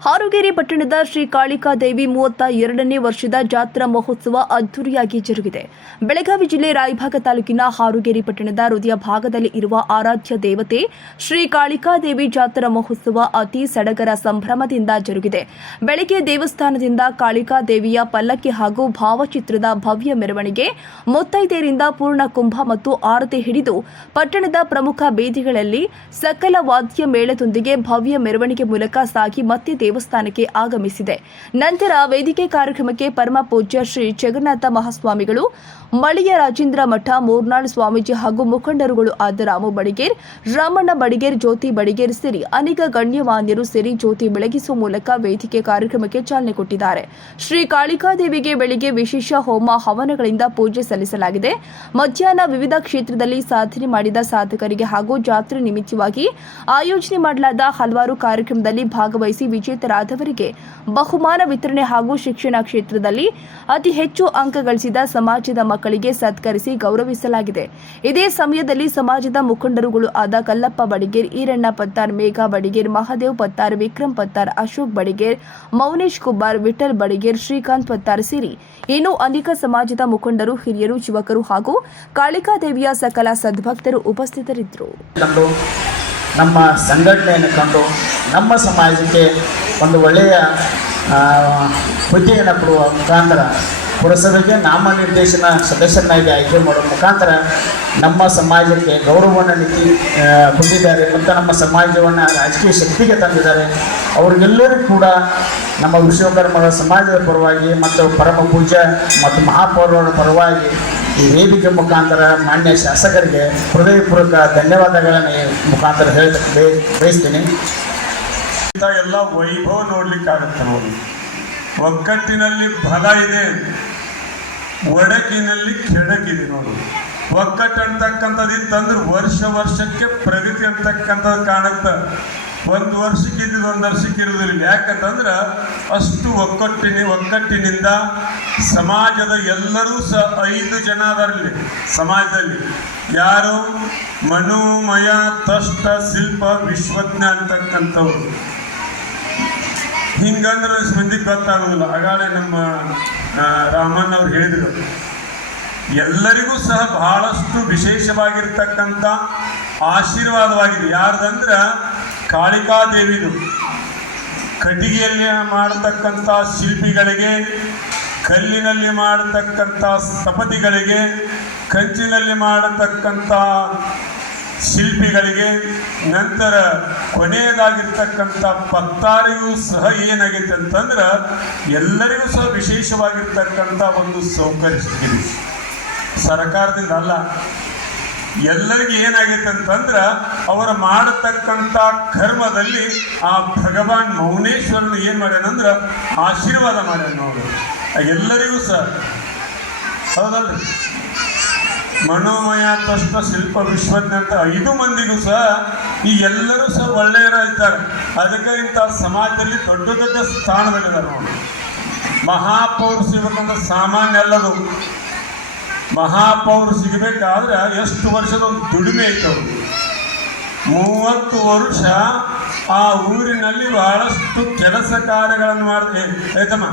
ಹಾರುಗೇರಿ ಪಟ್ಟಣದ ಶ್ರೀ ಕಾಳಿಕಾದೇವಿ ಮೂವತ್ತ ಎರಡನೇ ವರ್ಷದ ಜಾತ್ರಾ ಮಹೋತ್ಸವ ಅದ್ದೂರಿಯಾಗಿ ಜರುಗಿದೆ. ಬೆಳಗಾವಿ ಜಿಲ್ಲೆ ರಾಯಭಾಗ ತಾಲೂಕಿನ ಹಾರುಗೇರಿ ಪಟ್ಟಣದ ಹೃದಯ ಭಾಗದಲ್ಲಿ ಇರುವ ಆರಾಧ್ಯ ದೇವತೆ ಶ್ರೀ ಕಾಳಿಕಾ ದೇವಿ ಜಾತ್ರಾ ಮಹೋತ್ಸವ ಅತಿ ಸಡಗರ ಸಂಭ್ರಮದಿಂದ ಜರುಗಿದೆ. ಬೆಳಗ್ಗೆ ದೇವಸ್ಥಾನದಿಂದ ಕಾಳಿಕಾ ದೇವಿಯ ಪಲ್ಲಕ್ಕಿ ಹಾಗೂ ಭಾವಚಿತ್ರದ ಭವ್ಯ ಮೆರವಣಿಗೆ, ಮುತ್ತೈದೆಯರಿಂದ ಪೂರ್ಣ ಕುಂಭ ಮತ್ತು ಆರತಿ ಹಿಡಿದು ಪಟ್ಟಣದ ಪ್ರಮುಖ ಬೀದಿಗಳಲ್ಲಿ ಸಕಲ ವಾದ್ಯ ಮೇಳದೊಂದಿಗೆ ಭವ್ಯ ಮೆರವಣಿಗೆ ಮೂಲಕ ಸಾಗಿ ಮತ್ತೆ ದೇವಸ್ಥಾನಕ್ಕೆ ಆಗಮಿಸಿದೆ. ನಂತರ ವೇದಿಕೆ ಕಾರ್ಯಕ್ರಮಕ್ಕೆ ಪರಮ ಪೂಜ್ಯ ಶ್ರೀ ಜಗನ್ನಾಥ ಮಹಾಸ್ವಾಮಿಗಳು, ಮಳಿಯ ರಾಜೇಂದ್ರ ಮಠ, ಮೂರ್ನಾಳ್ ಸ್ವಾಮೀಜಿ ಹಾಗೂ ಮುಖಂಡರುಗಳು ಆದ ರಾಮು ಬಡಿಗೇರ್, ರಾಮಣ್ಣ ಬಡಿಗೇರ್, ಜ್ಯೋತಿ ಬಡಿಗೇರ್ ಸೇರಿ ಅನೇಕ ಗಣ್ಯಮಾನ್ಯರು ಸೇರಿ ಜ್ಯೋತಿ ಬೆಳಗಿಸುವ ಮೂಲಕ ವೇದಿಕೆ ಕಾರ್ಯಕ್ರಮಕ್ಕೆ ಚಾಲನೆ ಕೊಟ್ಟಿದ್ದಾರೆ. ಶ್ರೀ ಕಾಳಿಕಾದೇವಿಗೆ ಬೆಳಿಗ್ಗೆ ವಿಶೇಷ ಹೋಮ ಹವನಗಳಿಂದ ಪೂಜೆ ಸಲ್ಲಿಸಲಾಗಿದೆ. ಮಧ್ಯಾಹ್ನ ವಿವಿಧ ಕ್ಷೇತ್ರದಲ್ಲಿ ಸಾಧನೆ ಮಾಡಿದ ಸಾಧಕರಿಗೆ ಹಾಗೂ ಜಾತ್ರೆ ನಿಮಿತ್ತವಾಗಿ ಆಯೋಜನೆ ಮಾಡಲಾದ ಹಲವಾರು ಕಾರ್ಯಕ್ರಮದಲ್ಲಿ ಭಾಗವಹಿಸಿ ವಿಜೇತರಾದವರಿಗೆ ಬಹುಮಾನ ವಿತರಣೆ ಹಾಗೂ ಶಿಕ್ಷಣ ಕ್ಷೇತ್ರದಲ್ಲಿ ಅತಿ ಹೆಚ್ಚು ಅಂಕ ಗಳಿಸಿದ ಸಮಾಜದ ಮಕ್ಕಳಿಗೆ ಸತ್ಕರಿಸಿ ಗೌರವಿಸಲಾಗಿದೆ. ಇದೇ ಸಮಯದಲ್ಲಿ ಸಮಾಜದ ಮುಖಂಡರುಗಳು ಆದ ಕಲ್ಲಪ್ಪ ಬಡಿಗೇರ್, ಈರಣ್ಣ ಪತ್ತಾರ್, ಮೇಘಾ ಬಡಿಗೇರ್, ಮಹಾದೇವ್ ಪತ್ತಾರ್, ವಿಕ್ರಮ್ ಪತ್ತಾರ್, ಅಶೋಕ್ ಬಡಿಗೇರ್, ಮೌನೇಶ್ ಕುಬ್ಬಾರ್ ವಿಠಲ್ ಬಡಿಗೇರ್, ಶ್ರೀಕಾಂತ್ ಪತ್ತಾರ್ ಸೇರಿ ಇನ್ನೂ ಅನೇಕ ಸಮಾಜದ ಮುಖಂಡರು, ಹಿರಿಯರು, ಯುವಕರು ಹಾಗೂ ಕಾಳಿಕಾದೇವಿಯ ಸಕಲ ಸದ್ಭಕ್ತರು ಉಪಸ್ಥಿತರಿದ್ದರು. ನಮ್ಮ ಸಂಘಟನೆಯನ್ನು ಕಂಡು ನಮ್ಮ ಸಮಾಜಕ್ಕೆ ಒಂದು ಒಳ್ಳೆಯ ಹುದ್ದೆಯನ್ನು ಕೊಡುವ ಮುಖಾಂತರ ಪುರಸಭೆಗೆ ನಾಮನಿರ್ದೇಶನ ಸದಸ್ಯರನ್ನಾಗಿ ಆಯ್ಕೆ ಮಾಡುವ ಮುಖಾಂತರ ನಮ್ಮ ಸಮಾಜಕ್ಕೆ ಗೌರವವನ್ನು ನೀತಿ ಹೊಂದಿದ್ದಾರೆ ಮತ್ತು ನಮ್ಮ ಸಮಾಜವನ್ನು ರಾಜಕೀಯ ಶಕ್ತಿಗೆ ತಂದಿದ್ದಾರೆ. ಅವರಿಗೆಲ್ಲರೂ ಕೂಡ ನಮ್ಮ ವಿಶ್ವಕರ್ಮಗಳ ಸಮಾಜದ ಪರವಾಗಿ ಮತ್ತು ಪರಮ ಪೂಜ್ಯ ಮತ್ತು ಮಹಾಪೌರರ ಪರವಾಗಿ ಈ ವೇದಿಕೆ ಮುಖಾಂತರ ಮಾನ್ಯ ಶಾಸಕರಿಗೆ ಹೃದಯಪೂರ್ವಕ ಧನ್ಯವಾದಗಳನ್ನು ಮುಖಾಂತರ ಹೇಳ ಬಯಸ್ತೀನಿ. ಇಂಥ ಎಲ್ಲ ವೈಭವ ನೋಡ್ಲಿಕ್ಕಾಗತ್ತೆ ನೋಡಿ. ಒಗ್ಗಟ್ಟಿನಲ್ಲಿ ಬಲ ಇದೆ ಒಡಕಿನಲ್ಲಿ ಕೆಡಕಿದೆ ನೋಡಿ. ಒಗ್ಗಟ್ಟು ಅಂತಕ್ಕಂಥದ್ದು ಇತ್ತಂದ್ರೆ ವರ್ಷ ವರ್ಷಕ್ಕೆ ಪ್ರಗತಿ ಅಂತಕ್ಕಂಥದ್ದು ಕಾಣುತ್ತೆ. ಒಂದು ವರ್ಷಕ್ಕೆ ಇದ್ದಿದ್ದು ಒಂದು ವರ್ಷಕ್ಕೆ ಇರುವುದಿಲ್ಲ. ಯಾಕಂತಂದ್ರೆ ಅಷ್ಟು ಒಗ್ಗಟ್ಟಿನ, ಒಗ್ಗಟ್ಟಿನಿಂದ ಸಮಾಜದ ಎಲ್ಲರೂ ಸಹ ಐದು ಜನ ಅದರಲ್ಲಿ ಸಮಾಜದಲ್ಲಿ. ಯಾರು ಮನೋಮಯ, ತಷ್ಟ, ಶಿಲ್ಪ, ವಿಶ್ವಜ್ಞ ಅಂತಕ್ಕಂಥವ್ರು. ಹಿಂಗಂದ್ರೆ ಮಂದಿಗೆ ಗೊತ್ತಾಗೋದಿಲ್ಲ. ಆಗಾಳೆ ನಮ್ಮ ರಾಮನ್ ಅವ್ರು ಹೇಳಿದರು. ಎಲ್ಲರಿಗೂ ಸಹ ಬಹಳಷ್ಟು ವಿಶೇಷವಾಗಿರ್ತಕ್ಕಂಥ ಆಶೀರ್ವಾದವಾಗಿದೆ. ಯಾರ್ದಂದ್ರ ಕಾಳಿಕಾದೇವಿದು. ಕಟ್ಟಿಗೆಯಲ್ಲಿ ಮಾಡತಕ್ಕಂಥ ಶಿಲ್ಪಿಗಳಿಗೆ, ಕಲ್ಲಿನಲ್ಲಿ ಮಾಡತಕ್ಕಂಥ ಸ್ಥಪತಿಗಳಿಗೆ ಕಂಚಿನಲ್ಲಿ ಮಾಡತಕ್ಕಂಥ ಶಿಲ್ಪಿಗಳಿಗೆ ನಂತರ ಕೊನೆಯದಾಗಿರ್ತಕ್ಕಂಥ ಪತ್ತಾರಿಗೂ ಸಹ ಏನಾಗೈತೆ ಅಂತಂದ್ರೆ ಎಲ್ಲರಿಗೂ ಸಹ ವಿಶೇಷವಾಗಿರ್ತಕ್ಕಂಥ ಒಂದು ಸೌಕರ್ಯ ಸಿಕ್ಕಿದೆ. ಸರ್ಕಾರದಿಂದ ಅಲ್ಲ. ಎಲ್ಲರಿಗೂ ಏನಾಗೈತೆ ಅಂತಂದ್ರೆ ಅವರು ಮಾಡತಕ್ಕಂಥ ಕರ್ಮದಲ್ಲಿ ಆ ಭಗವಾನ್ ಮೌನೇಶ್ವರನ ಏನು ಮಾಡ್ಯಾನಂದ್ರೆ ಆಶೀರ್ವಾದ ಮಾಡ್ಯಾನ ನೋಡು. ಎಲ್ಲರಿಗೂ ಸಹ. ಹೌದಲ್ರಿ? ಮನೋಮಯ ತಷ್ಟ ಶಿಲ್ಪ ವಿಶ್ವಜ್ಞ ಅಂತ ಐದು ಮಂದಿಗೂ ಸಹ ಈ ಎಲ್ಲರೂ ಸಹ ಒಳ್ಳೆಯರ ಇದ್ದಾರೆ. ಅದಕ್ಕೆ ಇಂಥ ಸಮಾಜದಲ್ಲಿ ದೊಡ್ಡ ದೊಡ್ಡ ಸ್ಥಾನದಲ್ಲಿದ್ದಾರೆ ನೋಡಿ. ಮಹಾಪೌರು ಸಿಗಬೇಕಂದ್ರೆ ಸಾಮಾನ್ಯ ಅಲ್ಲದು. ಮಹಾಪೌರು ಸಿಗಬೇಕಾದ್ರೆ ಎಷ್ಟು ವರ್ಷದ ಒಂದು ದುಡಿಮೆ ಇತ್ತು ಮೂವತ್ತು ವರ್ಷ ಆ ಊರಿನಲ್ಲಿ ಬಹಳಷ್ಟು ಕೆಲಸ ಕಾರ್ಯಗಳನ್ನು ಮಾಡಿದೆ ಆಯ್ತಮ್ಮ